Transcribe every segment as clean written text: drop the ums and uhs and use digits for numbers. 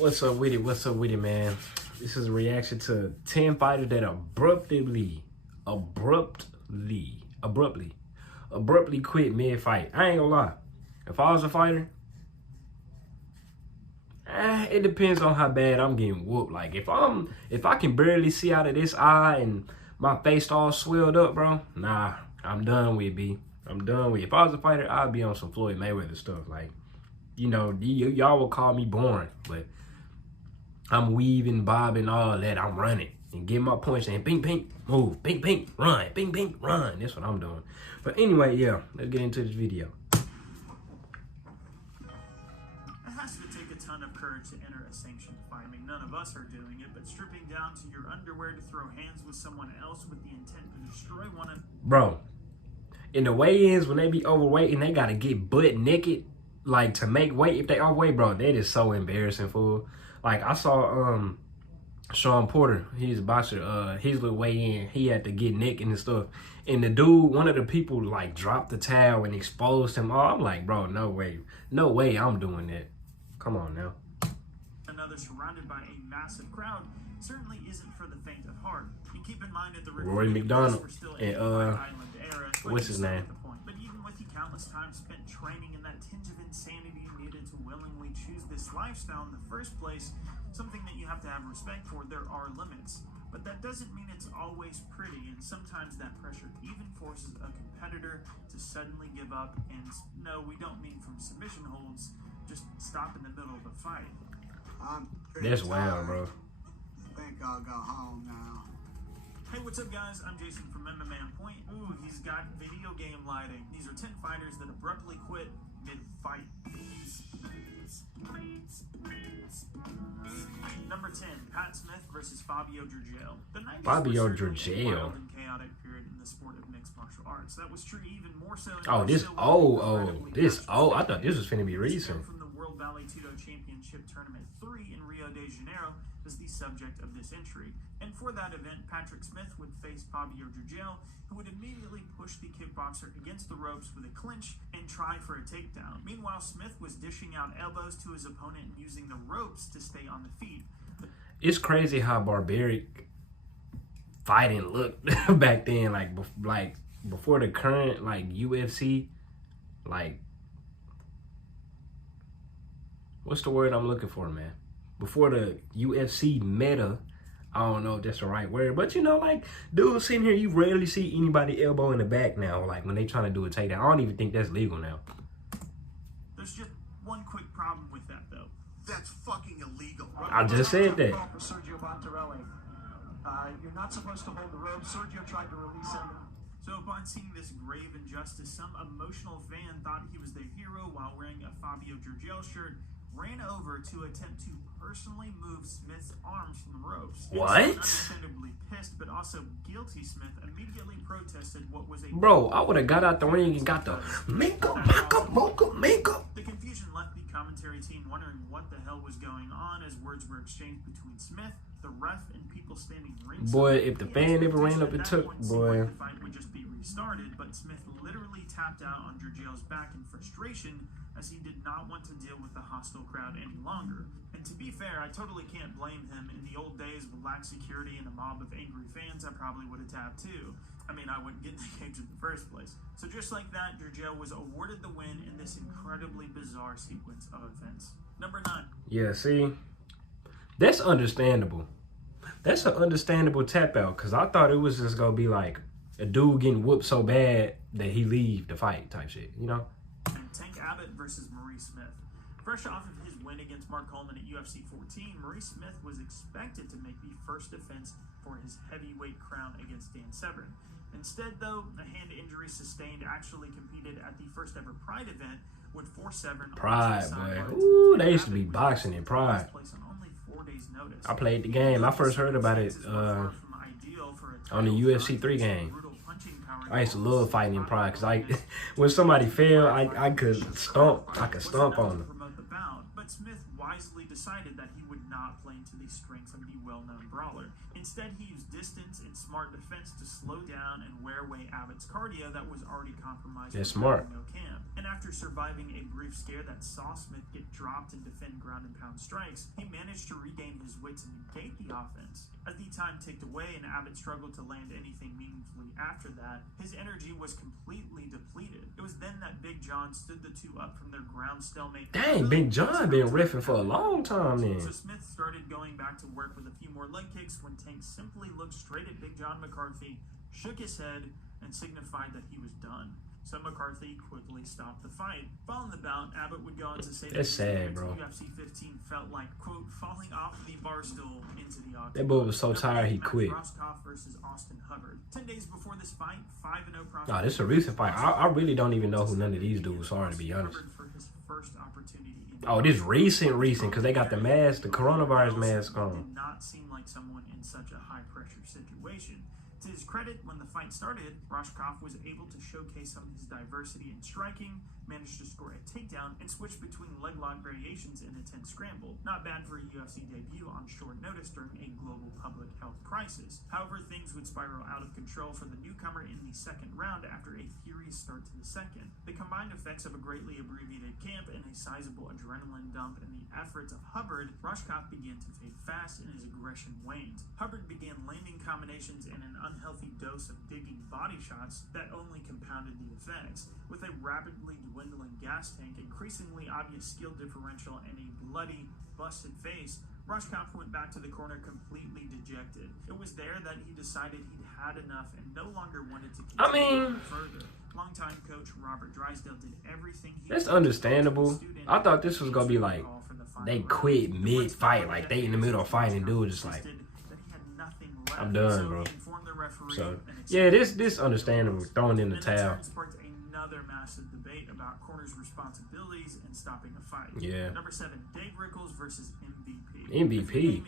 What's up with it? What's up with it, man? This is a reaction to 10 fighters that abruptly quit mid-fight. I ain't gonna lie. If I was a fighter, it depends on how bad I'm getting whooped. Like if I can barely see out of this eye and my face all swelled up, bro, nah, I'm done with B. I'm done with it. If I was a fighter, I'd be on some Floyd Mayweather stuff. Like, you know, y'all will call me boring, but I'm weaving, bobbing, all that. I'm running and getting my points and ping, ping, move, ping, ping, run, ping, ping, run. That's what I'm doing. But anyway, yeah, let's get into this video. It has to take a ton of courage to enter a sanctioned fight. I mean, none of us are doing it, but stripping down to your underwear to throw hands with someone else with the intent to destroy one another. Bro, in the weigh-ins, when they be overweight and they got to get butt naked, like, to make weight, if they overweight, bro, that is so embarrassing, fool. Like, I saw Sean Porter, he's a boxer, his little weigh-in, he had to get naked and stuff. And the dude, one of the people, like, dropped the towel and exposed him. Oh, I'm like, bro, no way. No way I'm doing that. Come on now. Another surrounded by a massive crowd certainly isn't for the faint of heart. And keep in mind that the Roy McDonald and, island era, what's his name? But even with the countless time spent training and that tinge of insanity needed to willingly choose this lifestyle in the first place, something that you have to have respect for, there are limits. But that doesn't mean it's always pretty, and sometimes that pressure even forces a competitor to suddenly give up. And no, we don't mean from submission holds, just stop in the middle of a fight. That's wild, bro. I think I'll go home now. Hey, what's up, guys? I'm Jason from MMA on Point. Ooh, he's got video game lighting. These are 10 fighters that abruptly quit mid-fight. Number 10, Pat Smith versus Fabio Drageo. The 90s Fabio were certainly a Drageo. wild and chaotic period in the sport of mixed martial arts. That was true even more so. Oh, this I thought this was finna be recent. From the World Valley Tudo Championship Tournament 3 in Rio de Janeiro is the subject of this entry. And for that event, Patrick Smith would face Fabio Drageo, who would immediately push the kickboxer against the ropes with a clinch and try for a takedown. Meanwhile, Smith was dishing out elbows to his opponent and using the ropes to stay on the feet. It's crazy how barbaric fighting looked back then, like before the current like UFC, like what's the word I'm looking for, man? Before the UFC meta, I don't know if that's the right word, but you know, like dudes sitting here, you rarely see anybody elbow in the back now, like when they trying to do a takedown. I don't even think that's legal now. There's just one quick problem with that, though. That's fucking illegal. I just said that. You're not supposed to hold the rope. Sergio tried to release him. So upon seeing this grave injustice, some emotional fan thought he was the hero while wearing a Fabio Drageo shirt, ran over to attempt to personally move Smith's arms from the ropes. What? Understandably pissed, but also guilty, Smith immediately protested what was a... Bro, I would have got out the ring and got the makeup. The confusion left the commentary team wondering what the hell was going on as words were exchanged between Smith, the ref, and people standing ringside. Boy, if the fan never ran up and took, boy. The fight would just be restarted, but Smith literally tapped out on Drageo's back in frustration as he did not want to deal with the hostile crowd any longer. And to be fair, I totally can't blame him. In the old days with lax security and a mob of angry fans, I probably would have tapped too. I mean, I wouldn't get in the cage in the first place. So just like that, Drageo was awarded the win in this incredibly bizarre sequence of events. Number 9. Yeah, see, that's understandable. That's an understandable tap out, because I thought it was just going to be like a dude getting whooped so bad that he leave the fight type shit, you know? And Tank Abbott versus Maurice Smith. Fresh off of his win against Mark Coleman at UFC 14, Maurice Smith was expected to make the first defense for his heavyweight crown against Dan Severn. Instead, though, a hand injury sustained actually competed at the first ever Pride event would force Severn... Pride, boy. Ooh, they used to be boxing in Pride. I played the game. I first heard about it on the UFC 3 game. I used to love fighting in Pride because when somebody fell, I could stomp on them. But Smith wisely decided that he would not play into the strengths of the well-known brawler. Instead, he used distance and smart defense to slow down and wear away Abbott's cardio that was already compromised. That's smart. No camp. And after surviving a brief scare that saw Smith get dropped and defend ground and pound strikes, he managed to regain his wits and negate the offense. As the time ticked away and Abbott struggled to land anything meaningfully after that, his energy was completely depleted. It was then that Big John stood the two up from their ground stalemate. Dang, Big John been riffing for a long time then. So Smith started going back to work with a few more leg kicks when Tank simply looked straight at Big John McCarthy, shook his head, and signified that he was done. So McCarthy quickly stopped the fight. Following the bout, Abbott would go on to say that sad, bro. UFC 15 felt like, quote, falling off the bar stool into the octagon. That boy was so tired he quit. Roshkopf versus Austin Hubbard. 10 days before this fight, 5-0 prospect. Nah, this is a recent fight. I really don't even know who none of these dudes are, to be honest. For his first opportunity Oh, this recent, because they got the mask, the coronavirus mask on. Did not seem like someone in such a high-pressure situation. To his credit, when the fight started, Roshkopf was able to showcase some of his diversity in striking, managed to score a takedown, and switch between leg lock variations in a tense scramble. Not bad for a UFC debut on short notice during a global public health crisis. However, things would spiral out of control for the newcomer in the second round after a furious start to the second. The combined effects of a greatly abbreviated camp and a sizable adrenaline dump in the efforts of Hubbard, Roshkopf began to fade fast and his aggression waned. Hubbard began landing combinations and an unhealthy dose of digging body shots that only compounded the effects. With a rapidly dwindling gas tank, increasingly obvious skill differential, and a bloody, busted face, Roshkopf went back to the corner completely dejected. It was there that he decided he'd had enough and no longer wanted to continue further. Longtime coach Robert Drysdale did everything he That's understandable. I thought this was gonna be like they quit mid-fight, like they in the middle of fighting, and dude just like, I'm done, bro. So yeah, this understandable. Throwing in the towel. Sparked another massive debate about corners' responsibilities in stopping a fight. Yeah. Number 7, Dave Rickles versus MVP. MVP.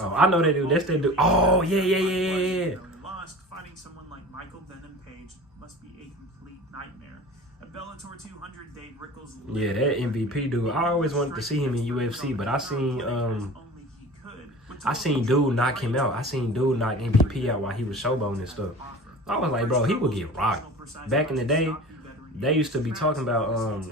Oh, I know that dude. That's that dude. Oh yeah. Lost. Fighting someone like Michael Venom Page must be a complete nightmare. At Bellator 200, Dave Rickles. Yeah, that MVP dude. I always wanted to see him in UFC, but I seen dude knock him out. I seen dude knock MVP out while he was showboating and stuff. I was like, bro, he would get rocked. Back in the day, they used to be talking about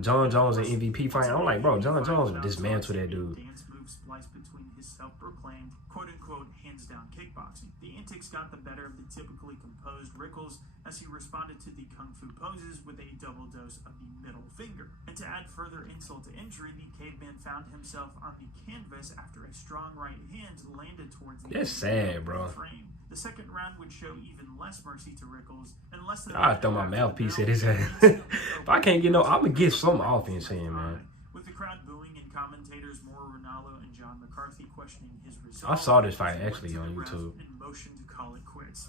John Jones and MVP fighting. I'm like, bro, John Jones would dismantle that dude. Dance moves spliced between his self-proclaimed quote-unquote hands-down kickboxing. The antics got the better of the typically composed Rickles as he responded to the kung fu poses with a double dose of the middle finger. And to add further insult to injury, the caveman found himself on the canvas after a strong right hand landed towards the That's sad, bro. frame. The second round would show even less mercy to Rickles, and less than I'd throw my mouthpiece at his head. If I can't get no, I'm gonna get some offense in, man. With the crowd booing and commentators Mauro Ronaldo and John McCarthy questioning his results, I saw this fight actually on YouTube. In motion to call it quits.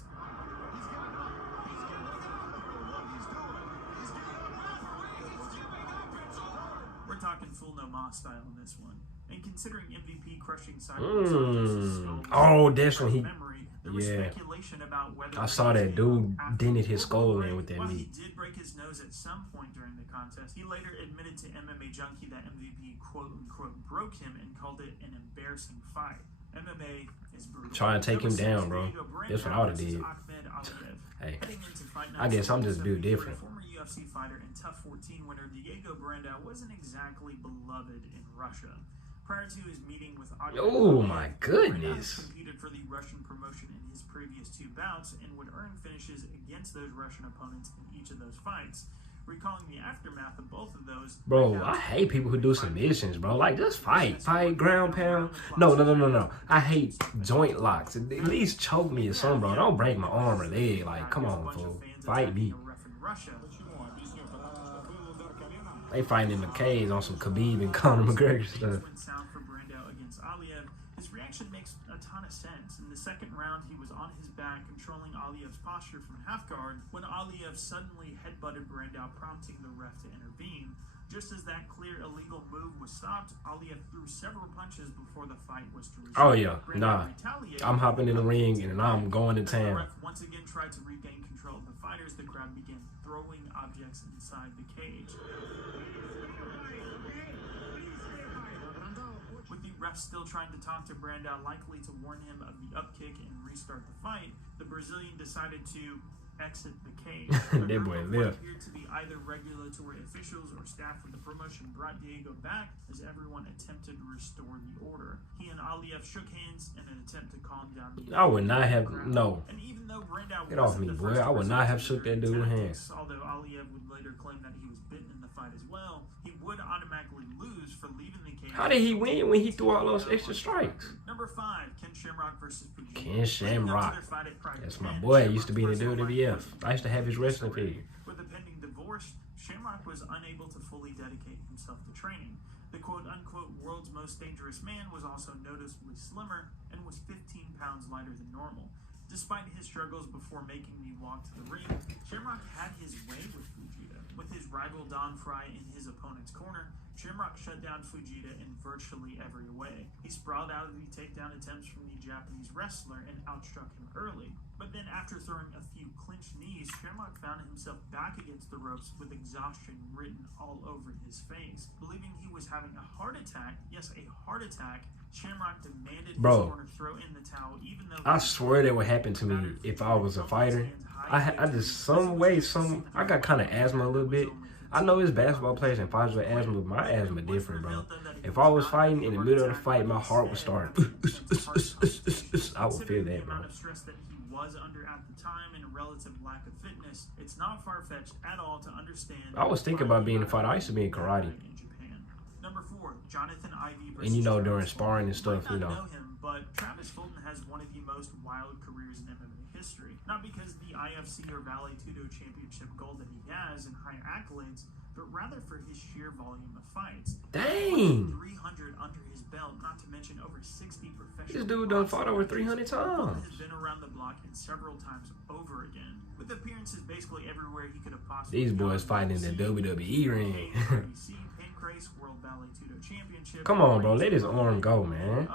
We're talking full no mas style in this one. And considering MVP crushing sideways oh, that's when he. there was speculation about whether I saw that dude dented his skull in with that While meat. he did break his nose at some point during the contest, he later admitted to MMA Junkie that MVP quote-unquote broke him and called it an embarrassing fight. MMA is brutal. Trying to take him down, bro. That's what I would have did. Hey, I guess I'm just a dude different. Former UFC fighter and Tough 14 winner Diego Brandao wasn't exactly beloved in Russia. Prior to his meeting with oh my goodness, competed for the Russian promotion in his previous 2 bouts and would earn finishes against those Russian opponents in each of those fights. Recalling the aftermath of both of those, bro, I hate people who do submissions, bro. Like, just fight, ground pound. No. I hate joint locks. At least choke me or something, bro. Don't break my arm or leg. Like, come on, fool. Fight me. They fighting in the cage on some Khabib and Conor McGregor stuff. His reaction makes a ton of sense. In the second round, he was on his back, controlling Aliev's posture from half guard, when Aliev suddenly headbutted Brandao, prompting the ref to intervene. Just as that clear illegal move was stopped, Aliev threw several punches before the fight was to resume. Oh yeah, nah. I'm hopping in the ring and I'm going to town. The ref once again tried to regain control of the fighters. The crowd began throwing objects inside the cage. With the ref still trying to talk to Brandao, likely to warn him of the upkick and restart the fight, the Brazilian decided to exit the cage. That boy left. Appeared to be either regulatory officials or staff of the promotion brought Diego back as everyone attempted to restore the order. He and Aliev shook hands in an attempt to calm down the I would not have, crowd. no. And even though Brandao Get off me, boy. I would not have shook that dude's hand. Although Aliev would later claim that he was bitten in the fight as well, he would automatically lose for leaving the cage. How did he win when he threw all those extra strikes? Number 5, Ken Shamrock versus Fujita. Ken Shamrock. That's my boy. He used to be in the WWF. I used to have his wrestling figure. With a pending divorce, Shamrock was unable to fully dedicate himself to training. The quote-unquote world's most dangerous man was also noticeably slimmer and was 15 pounds lighter than normal. Despite his struggles before making the walk to the ring, Shamrock had his way with Fujita. With his rival Don Fry in his opponent's corner, Shamrock shut down Fujita in virtually every way. He sprawled out of the takedown attempts from the Japanese wrestler and outstruck him early. But then after throwing a few clinched knees, Shamrock found himself back against the ropes with exhaustion written all over his face. Believing he was having a heart attack, yes, a heart attack, Shamrock demanded his corner throw in the towel, even though I swear that would happen to me if I was a fighter. I just I got kind of asthma a little bit. I know it's basketball players and fighters with asthma, but my asthma different, bro. If I was fighting in the middle of the fight, my heart would start. I would feel that, bro. Was under at the time and a relative lack of fitness, it's not far-fetched at all to understand. I was thinking about being a fighter. I used to be in karate. In Japan. Number 4, Jonathan Ivey versus And you know, during sparring and stuff, you you know. know him, but Travis Fulton has one of the most wild careers in MMA history. Not because the IFC or Vale Tudo Championship gold that he has and high accolades, but rather for his sheer volume of fights. Dang! 300 under his belt, not to mention over 60 professional. This dude done fought over 300 times. Has been around the block and several times over again, with appearances basically everywhere he could have possibly. These boys fighting in the WWE ring. World Valley Tudo Championship. Come on, bro. Let his arm go, man.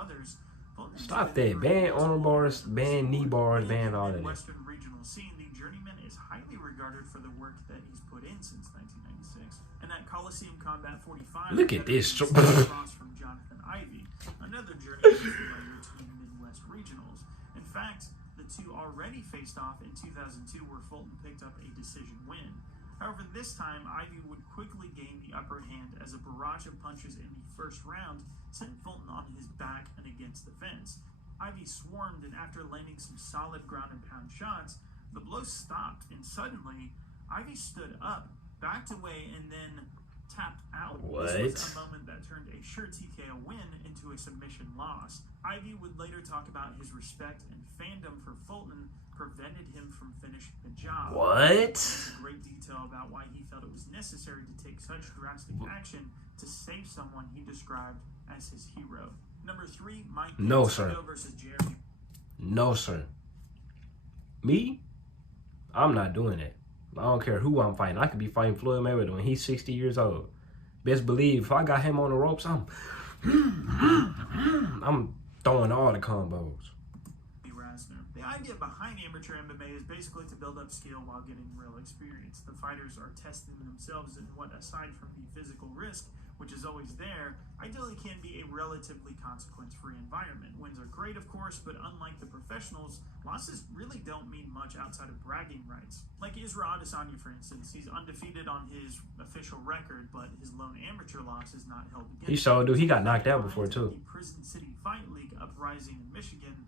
Stop that. Ban arm bars, ban knee bars, ban all of that. Western regional scene, the journeyman is highly regarded for the work that he's put in since 1996. And at Coliseum Combat 45, look at this. From Jonathan Ivey, another journeyman familiar to the Midwest regionals. In fact, the two already faced off in 2002, where Fulton picked up a decision win. However, this time, Ivey would quickly gain the upper hand as a barrage of punches in the first round sent Fulton on his back and against the fence. Ivey swarmed, and after landing some solid ground and pound shots, the blows stopped, and suddenly, Ivey stood up, backed away, and then tapped out. What? This was a moment that turned a sure TKO win into a submission loss. Ivey would later talk about his respect and fandom for Fulton prevented him from finishing the job. What? Great detail about why he felt it was necessary to take such drastic action to save someone he described as his hero. Number 3, Mike Pantango versus Jeremy. No, sir. Me? I'm not doing that. I don't care who I'm fighting. I could be fighting Floyd Mayweather when he's 60 years old. Best believe if I got him on the ropes, I'm throwing all the combos. The idea behind amateur MMA is basically to build up skill while getting real experience. The fighters are testing themselves in what, aside from the physical risk, which is always there, ideally can be a relatively consequence-free environment. Wins are great, of course, but unlike the professionals, losses really don't mean much outside of bragging rights. Like Israel Adesanya, for instance, he's undefeated on his official record, but his lone amateur loss is not held against him. He showed, dude. He got knocked out before, too. The Prison City Fight League uprising in Michigan.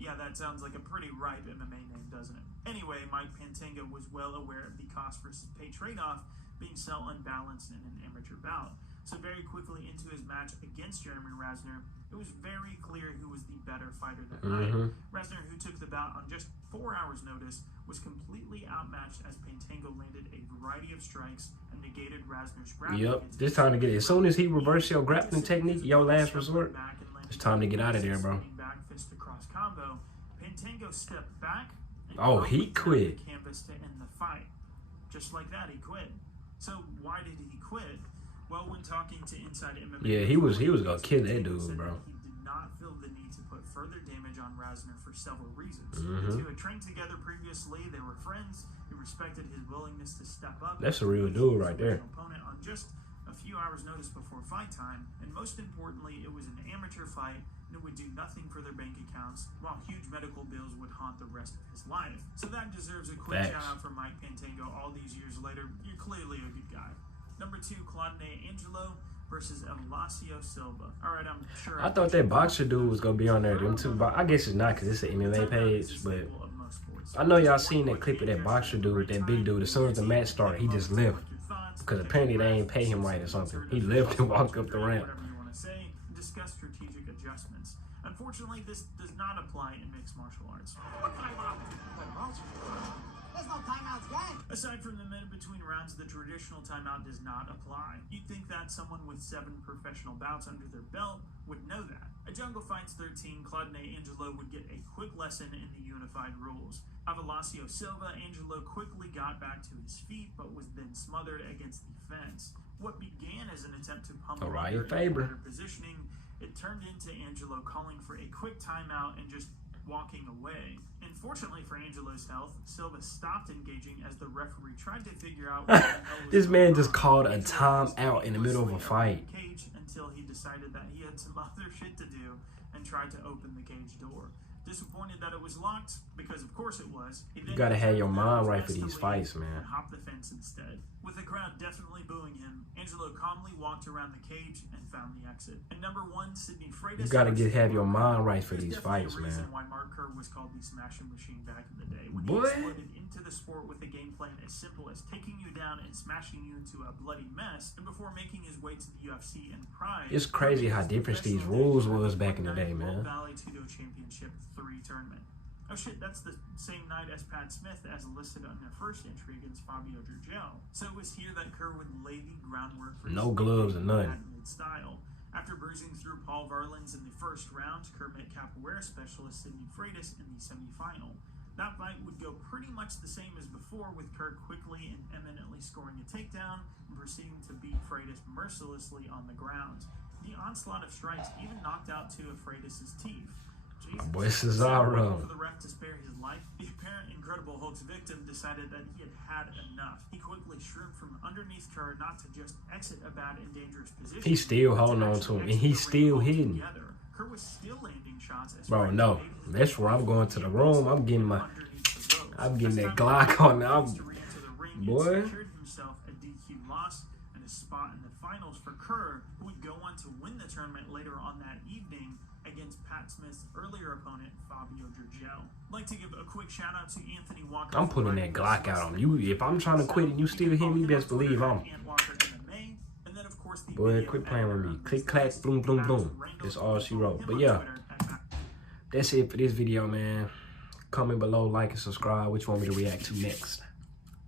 Yeah, that sounds like a pretty ripe MMA name, doesn't it? Anyway, Mike Pantango was well aware of the cost versus pay trade-off being so unbalanced in an amateur bout. So very quickly into his match against Jeremy Rhyser, it was very clear who was the better fighter that night. Rhyser, who took the bout on just 4 hours' notice, was completely outmatched as Pantango landed a variety of strikes and negated Rhyser's grappling. Yep, this time to get it. As soon as he reversed your grappling technique, your last resort, it's time to get out of there, bro. Combo, Pantango stepped back and he quit. The canvas to end the fight. Just like that, he quit. So why did he quit? Well, when talking to Inside MMA, yeah, he was gonna kill that dude, bro. He did not feel the need to put further damage on Rhyser for several reasons. The two had trained together previously. They were friends. He respected his willingness to step up. That's a real dude right there. Opponent on just a few hours notice before fight time, and most importantly, it was an amateur fight and it would do nothing for their bank accounts, while huge medical bills would haunt the rest of his life. So that deserves a quick shout out for Mike Pantango all these years later. You're clearly a good guy. Number 2, Angelo versus Silva. All right, I'm sure. I thought that boxer dude was gonna be on there. Them two, I guess it's not because it's an MMA page, but I know y'all seen that clip of that boxer dude, that big dude. As soon as the match started, he just left because apparently they ain't pay him right or something. He left and walked up the ramp. Discuss strategic adjustments. Unfortunately, this does not apply in mixed martial arts. There's no timeouts, gang. Aside from the minute between rounds, the traditional timeout does not apply. You'd think that someone with 7 professional bouts under their belt would know that. At Jungle Fights 13, Angelo would get a quick lesson in the unified rules. Silva, Angelo quickly got back to his feet, but was then smothered against the fence. What began as an attempt to pummel under better positioning, it turned into Angelo calling for a quick timeout and just walking away. Unfortunately for Angelo's health, Silva stopped engaging as the referee tried to figure out what the hell was this man just on. called a timeout in the middle of a fight. Cage until he decided that he had some other shit to do and tried to open the cage door. Disappointed that it was locked, because of course it was. You gotta have your mind right for these fights, man. Hopped the fence instead. With the crowd definitely booing him, Angelo calmly walked around the cage and found the exit. And number 1, Freitas. You gotta have your mind right for these fights, man. Reason why Mark Kerr was called the Smashing Machine back in the day, when he exploded into the sport with a game plan as simple as taking you down and smashing you into a bloody mess, and before making his way to the UFC and Pride. It's crazy how different these rules was back in the day, man. Valley Tudo Championship 3 tournament. Oh shit, that's the same night as Pat Smith as listed on their first entry against Fabio. So it was here that Kerr would lay the groundwork for no gloves or nothing. Style. After bruising through Paul Varlins in the first round, Kerr met capoeira specialist Freitas in the semifinal. That fight would go pretty much the same as before, with Kerr quickly and eminently scoring a takedown and proceeding to beat Freitas mercilessly on the ground. The onslaught of strikes even knocked out 2 of Freitas' teeth. Boy, Cesaro. For the ref to spare his life, the apparent Incredible Hulk's victim decided that he had enough. He quickly shroomed from underneath Kerr, not to just exit a bad and dangerous position. He's still holding on to him, and he's still hitting. Kerr was still landing shots. Bro, no, that's where I'm going to the room. I'm getting that Glock on now. Boy. Secured himself a DQ loss and a spot in the finals for Kerr, who would go on to win the tournament later on that evening against Pat Smith's earlier opponent, Fabio. I'd like to give a quick shout out to Anthony Walker. I'm putting that Glock out on you. If I'm trying to quit and you still hit me, best believe I'm. Boy, quit playing with me. Click, clack, boom, boom, boom. That's all she wrote. But yeah, that's it for this video, man. Comment below, like, and subscribe. Which one we to react to next?